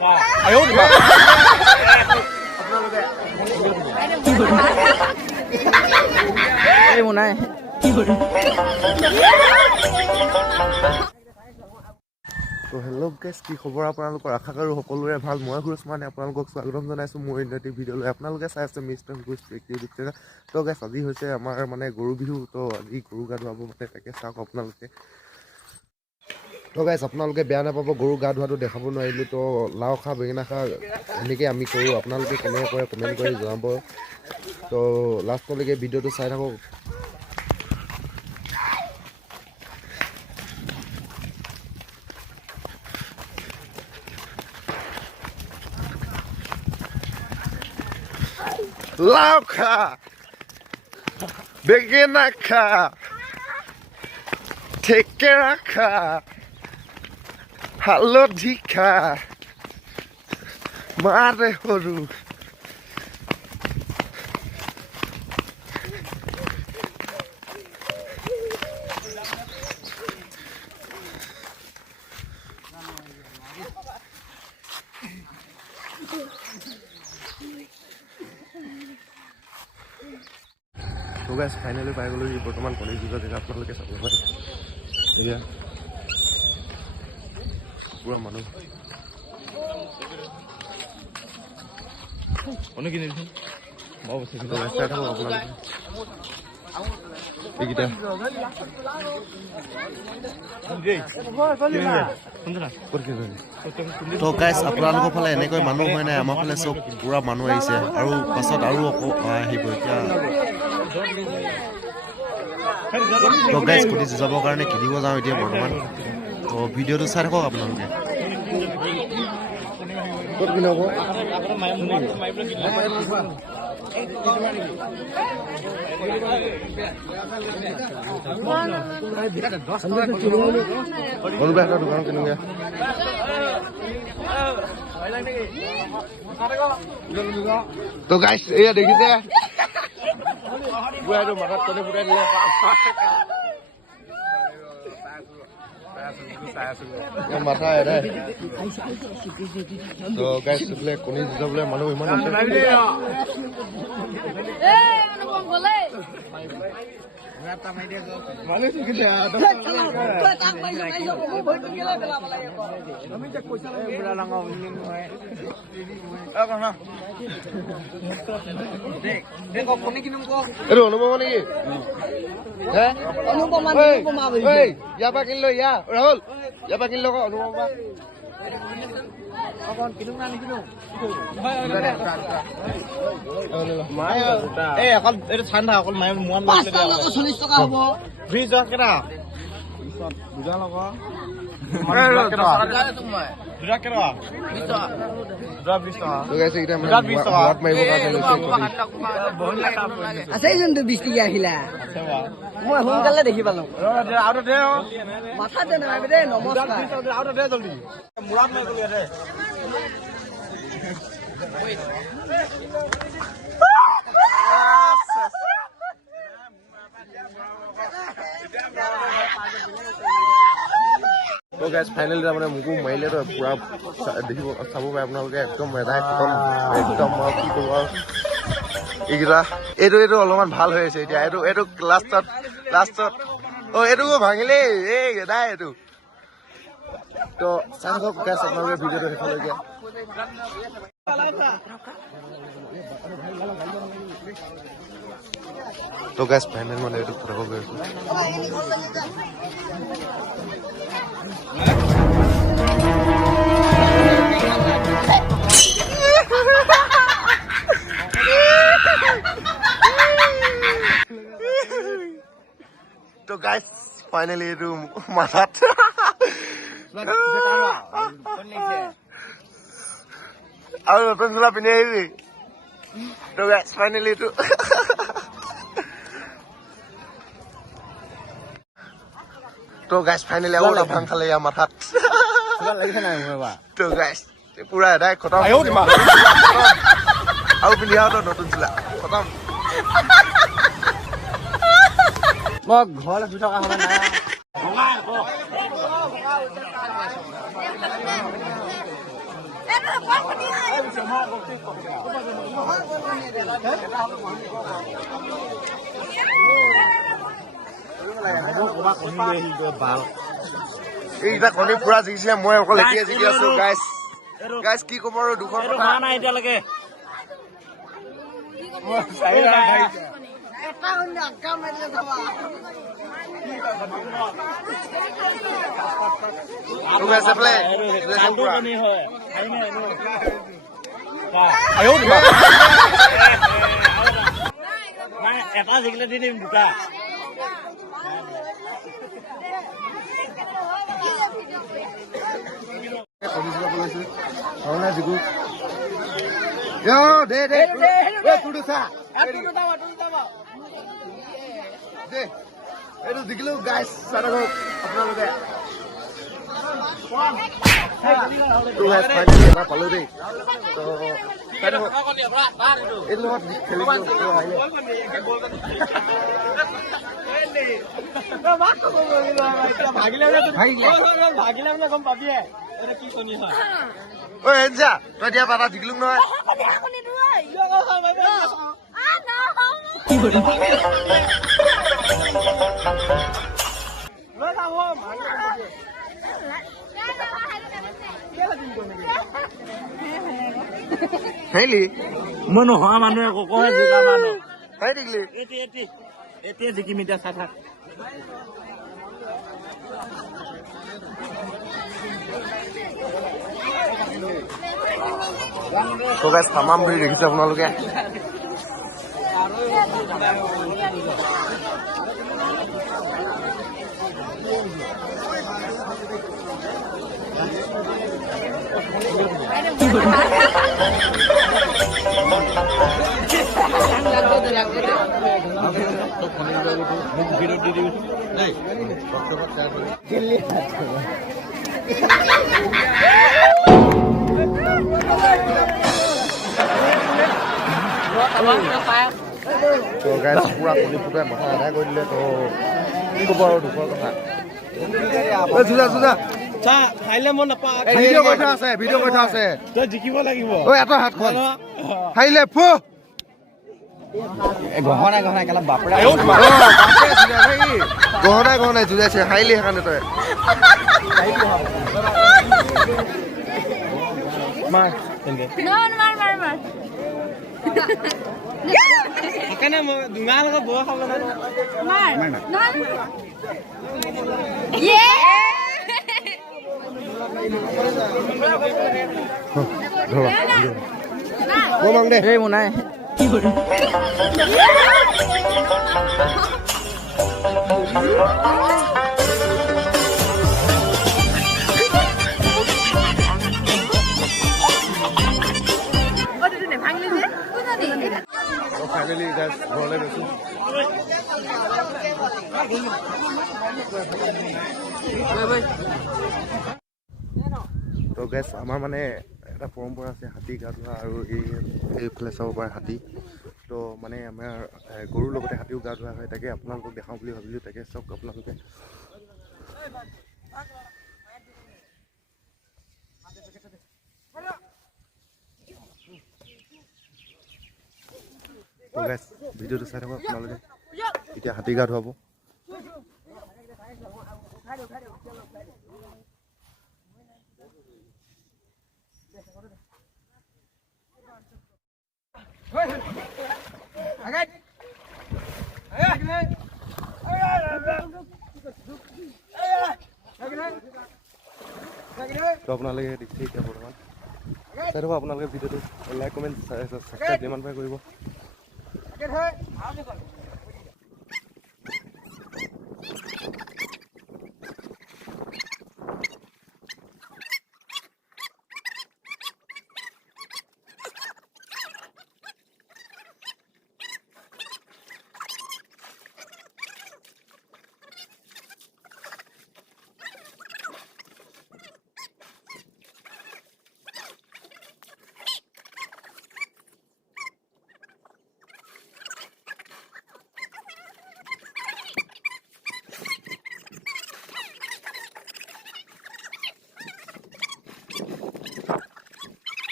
哎呦我的妈！ এই মোনাই কি কৰে তো হেল্ল' গাইছ কি খবৰ আপোনালোকৰ আশা কৰোঁ সকলোৰে ভাল মই ঘোষ মানে আপোনালোকক স্বাগতম জনাইছোঁ মোৰ ইউনিটি ভিডিঅ'লৈ আপোনালোকে চাই আছে মিষ্টাৰ ঘোষ ইউটিউব চেনেল তো গাইছ আজি হৈছে আমাৰ মানে গৰু বিহু তো আজি গৰু গা ধুৱাব মানে তাকে চাওক আপোনালোকে তো গাইছ আপোনালোকে বেয়া নাপাব গৰু গা ধোৱাটো দেখাব নোৱাৰিলোঁ তো লাও খা বেঙেনা খা এনেকৈ আমি কৰোঁ আপোনালোকে কেনেকৈ কৰে কমেণ্ট কৰি জনাব তো লাষ্টলৈকে ভিডিঅ'টো চাই থাকক লাও খা বেঙেনা খা থেকেৰা খা হালধি খা মাৰে সৰু তো গাইছ ফাইনেলি পাই গ'লো বৰ্তমান কণী যুগৰ জেগা আপোনালোকে চাব পাৰে এতিয়া পুৰা মানুহ চাই থাকক আপোনালোকে এইকেইটা তো গাইছ আপোনালোকৰ ফালে এনেকৈ মানুহ হয় নাই আমাৰ ফালে চব পুৰা মানুহ আহিছে আৰু পাছত আৰু আহিব এতিয়া তো গাইছ কণী যুঁজাবৰ কাৰণে কিনিব যাওঁ এতিয়া বৰ্তমান তো ভিডিঅ'টো চাই থাকক আপোনালোকে ক'ত কিনাব কোনোবা এটা দোকান কিনোগে তো গাইছ এয়া দেখিছে পুৰা এইটো মাথাত কণী ফুটাই দিলে মাথা এৰাই তো গাইছ বোলে কণী যুঁজাবলৈ মানুহ ইমান আছে এইটো অনুপমা নেকি ইয়াৰ পৰা কিনিলো ইয়া ৰাহুল ইয়াৰ পৰা কিনিলো অনুপমা ঠাণ্ডা অকল মায়ে মোৱান 40 টকা হ'ব ফ্ৰিজ কেইটা দুটা লগা আছেইচোনতো 20 টকীয়া আহিলা মই সোনকালে দেখি পালো মাথা দে নামাৰিবি দেই নমস্কাৰ তো গাইছ ফাইনেলি তাৰমানে মোকো মাৰিলে তো পুৰা দেখিব চাব পাৰে আপোনালোকে একদম মেধাই খতম একদম আৰু কি ক'ব আৰু এইকেইটা এইটো অলপমান ভাল হৈ আছে এতিয়া এইটো লাষ্টত এইটো ভাঙিলেই এই গেদাই এইটো তো চাই থাকক গাইছ আপোনালোকে ভিডিঅ'টো শেষলৈকে তো গাইছ ফাইনেল মানে এইটো ফটাব গৈ আছো তো গাইছ ফাইনেলি এইটো মাথাত আৰু নতুন চোলা পিন্ধি আহিবি তো গাইছ ফাইনেলি এইটো তো গাইছ ফাইনেলি আৰু এটা ভাং খালে ইয়াৰ মাথাত তো গাইছ পুৰা এদাই খতম আৰু পিন্ধি আহ নতুন চোলা খতম মই ঘৰলৈ শুই থকা হ'ব নাই এইকেইটা কণী পুৰা জিকিছে মই অকল এতিয়া জিকি আছো গাইছ গাইছ কি ক'ব আৰু দুখৰ কথা নাই এতিয়ালৈকে এটা জিকিলে দি দিম দুটা এইটো জিকিলো গাইছ আপোনালোকে পালো দেই এইটো লগত ভাগিলে গম পাবি কি কণী হয় ঐ এনজা তই দিয়া পাতা জিকিলো নহয় খাইলি মই নোহোৱা মানুহে ককহে জিকা মানুহ খাই থাকিলি এতিয়া জিকিম এতিয়া চাই থাক তো গাইছ তামাম ভিৰ দেখিছে আপোনালোকে তো গাইছ পুৰা কণী ফুটাই মাথা আদায় কৰি দিলে তো কি ক'ব আৰু দুখৰ কথা খাইলে মই নাপাওঁ ভিডিঅ' কৰি থোৱা আছে তই জিকিব লাগিব ঐ এটা হাতখন খাইলে ফু গহনাই একেলা বাপৰা গহনাই জুজাইছে খাইলি সেইকাৰণে তই মাৰ সেইকাৰণে মই দুমাহ লগত বহা খাব দে মোৰ নাই ফাইনেলি গাইছ ঘৰলৈ গৈছো তো গাইছ আমাৰ মানে এটা পৰম্পৰা আছে হাতী গা ধোৱা আৰু এইফালে চাব পাৰে হাতী তো মানে আমাৰ গৰুৰ লগতে হাতীও গা ধোৱা হয় তাকে আপোনালোকক দেখাওঁ বুলি ভাবিলোঁ তাকে চাওক আপোনালোকে তো গাইছ ভিডিঅ'টো চাই থাকক আপোনালোকে এতিয়া হাতী গা ধুৱাব তো আপোনালোকে দেখিছে এতিয়া বৰ্তমান চাই থাকক আপোনালোকে ভিডিঅ'টো লাইক কমেণ্ট ছাবস্ক্ৰাইব যিমান পাৰে কৰিব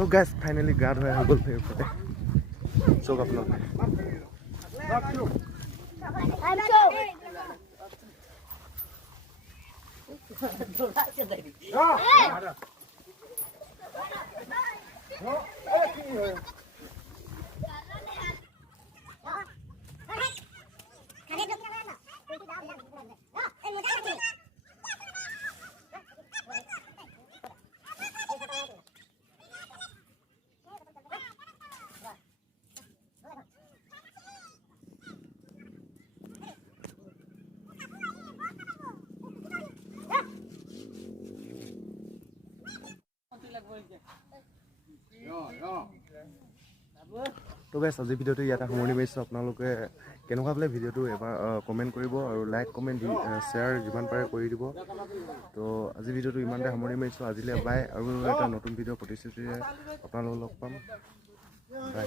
তো গাইজ ফাইনেলি গা ধুৱাই হৈ গ'ল ফেৰফতে চাওক আপোনালোকে তো গাইজ আজি ভিডিঅ'টো ইয়াতে সামৰণি মাৰিছোঁ আপোনালোকে কেনেকুৱা পালে ভিডিঅ'টো এবাৰ কমেণ্ট কৰিব আৰু লাইক কমেণ্ট শ্বেয়াৰ যিমান পাৰে কৰি দিব তো আজি ভিডিঅ'টো ইমানতে সামৰণি মাৰিছোঁ আজিলৈ বাই আৰু এটা নতুন ভিডিঅ' প্ৰতিশ্ৰুতিৰে আপোনালোকক লগ পাম বাই